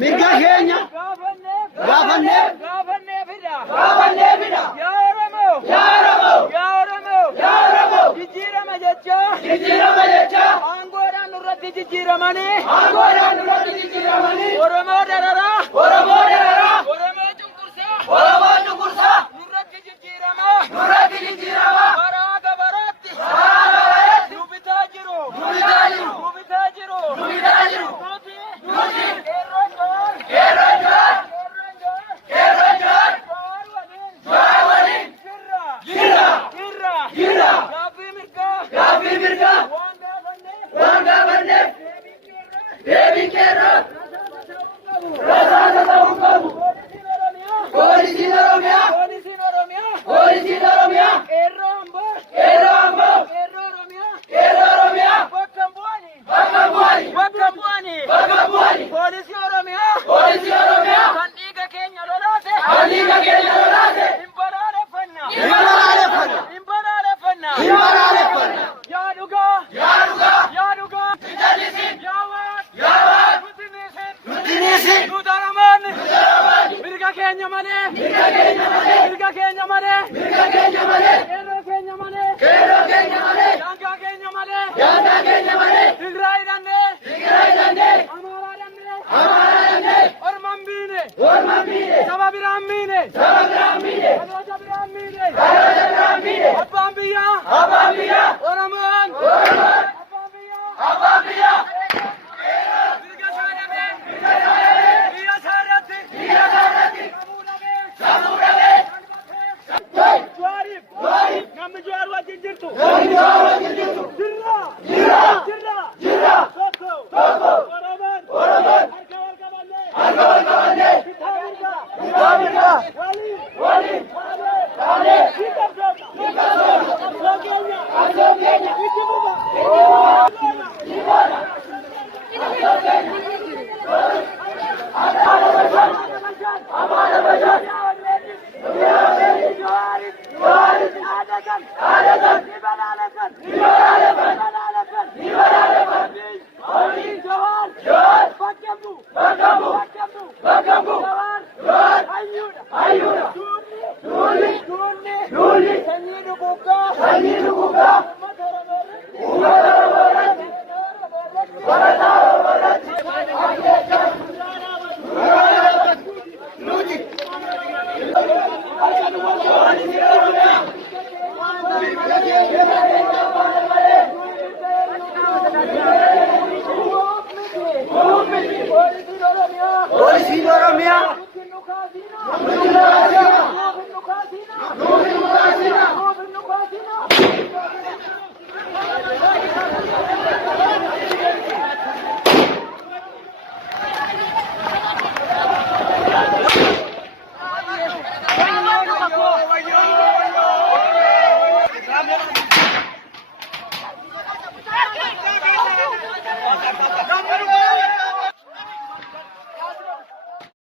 mirga keenya gaafanneef yaa Oromoo jijjiirama jecha aangoodhaan nurratti jijjiiramanii Oromoo dararaa Oromoo cunqursaa nurratti jijjiiramaa baraa gabaraatti nu bitaa jiru nuti qeerroon Jawaar waliin jirra gaaffii mirgaa waan gaafanneef deebiin qeerroo rasaasa ta'uu qabu. Poolisiin Oromiyaa qeerroo Amboo Oromiyaa bakka bu'anii poolisii Oromiyaa kan dhiiga keenya lolaase hin balaaleffanna yaa dhugaa Jawaar nu daramaan mirga keenya malee qeerroo keenya malee daangaa keenya malee Tigraay hidhannee Amaaraa hidhannee ormaan miine saba biraan miine dhaloota biraan miine abbaan biyyaa Oromoon abbaan biyyaa mirga isaarratti sabuu dhabee Jawaariif namni Jawaar wajjin jirtu jirra tokko Oromoon harka wal qabannee bitaa mirgaa waliin qabsoo keenya itti fufa. Poolisiin Oromiyaa